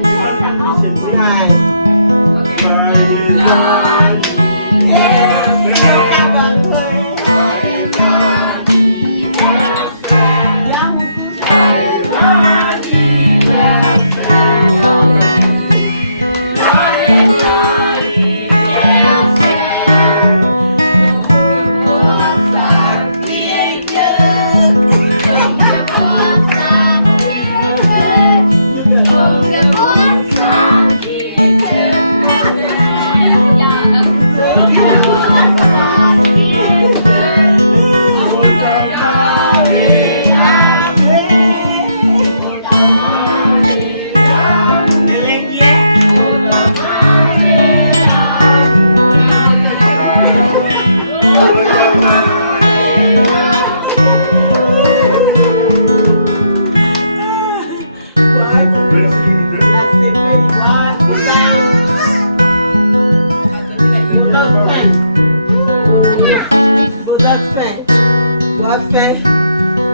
Nine. Joyeux anniversaire. Joyeux anniversaire. Joyeux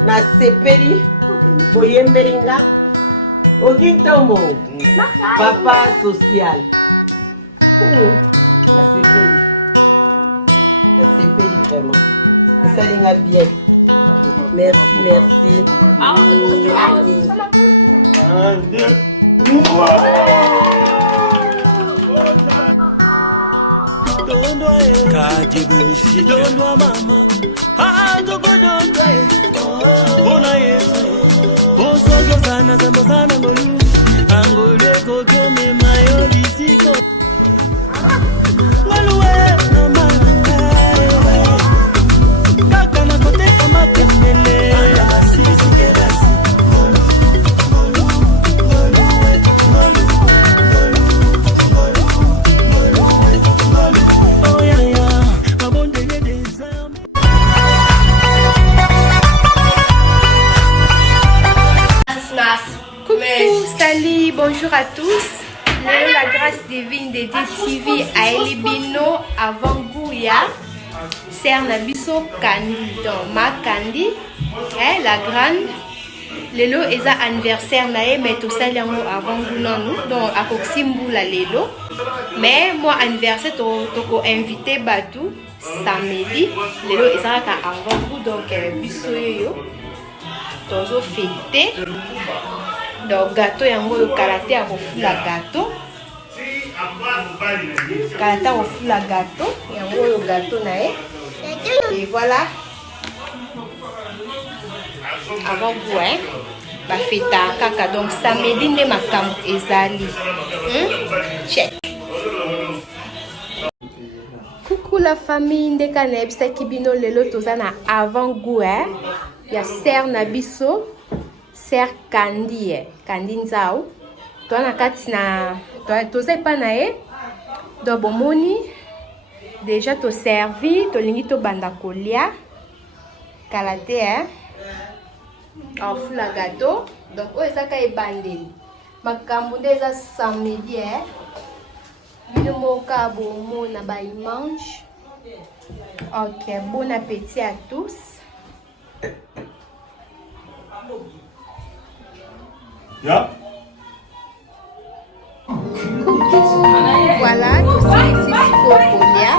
Na sepeli boyemberinga ogintomo papa social na sepeli vraiment ça linga bien merci un, deux, trois. Dondwa mama, toko dondwa Bona yesu, bonsogo sana sana ngolu Angole gogo me mayo bisiko Ngoluwe no mananga Kaka na kote kama kembele Salut, bonjour à tous. La grâce divine de TV à Elibino avant Gouya. Sœur Nabiso Kandi, donc ma Kandi, la grande. Lelo est anniversaire nae mais tout ça avant Gounanu donc à Koksimbu la lelo. Mais moi anniversaire toko invité Batou samedi. Lelo est avant Gou donc biso yo. Tozo fêter. Donc gâteau yango le karaté à la gâteau. Karaté au la gâteau, yango le gâteau nae. Et voilà. Avant vous ba feta kaka donc samedi ne makam ezali. Check. Coucou la famille ndeka na ebisa kibino lelo tozana avant goût ya Sœur Nabiso. Sœur Kandi Kandi Nzao toi na kati na toza pa na e do bomoni déjà to servi to lingi to banda kolia kalate en fula gâteau donc o ezaka e bandeli makambo ndeza samedi bino moka bomona ba mange. OK, bon appétit à tous. Yeah. Voilà, tout ça ici pour Polia.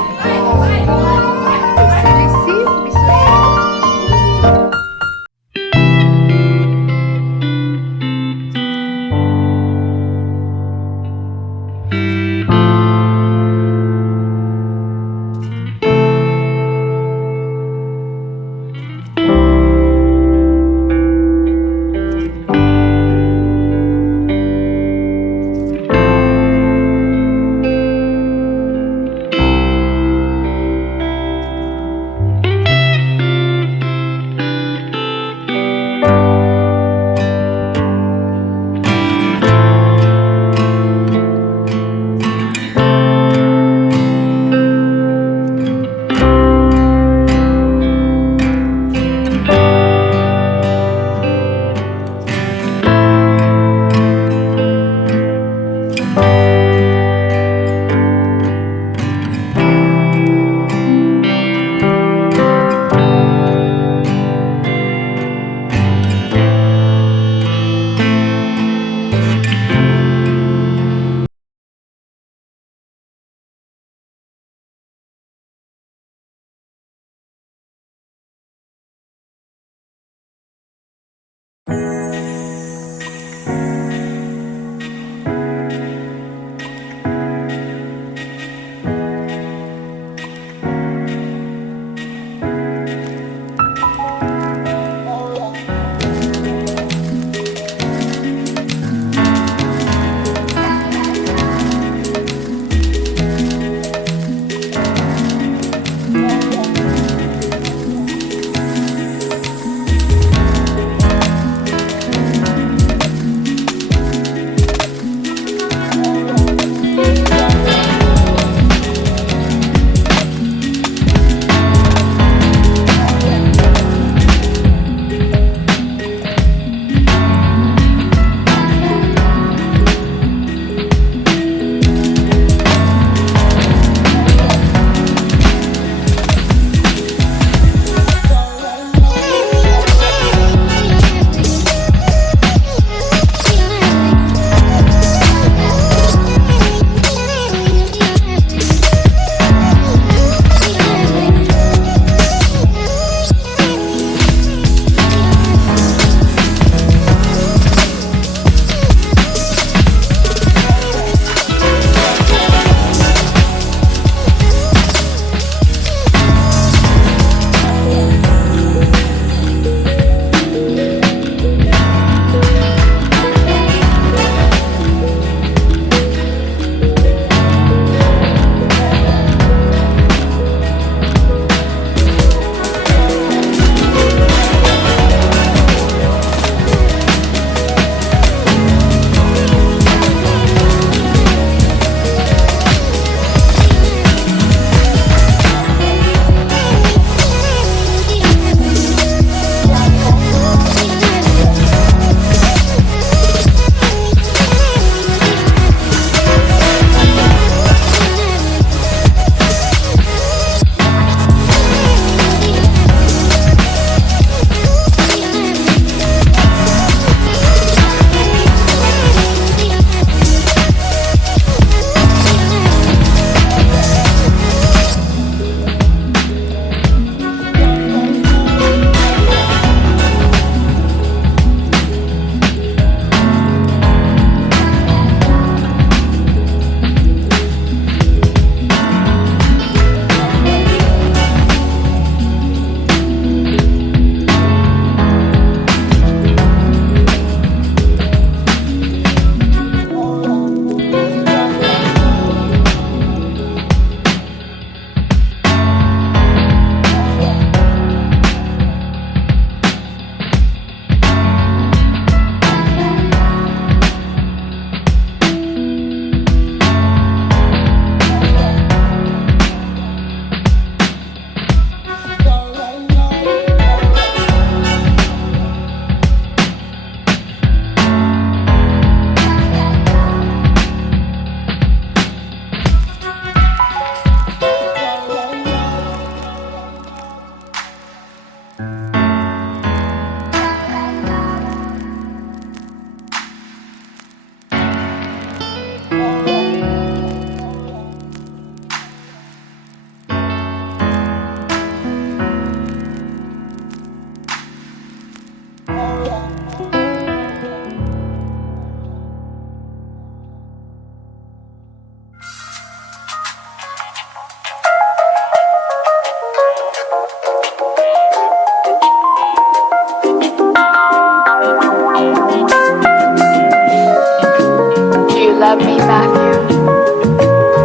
love me, Matthew?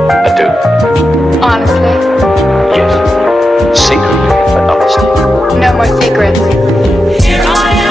I do. Honestly? Yes. Secretly, but honestly. No more secrets. Here I am.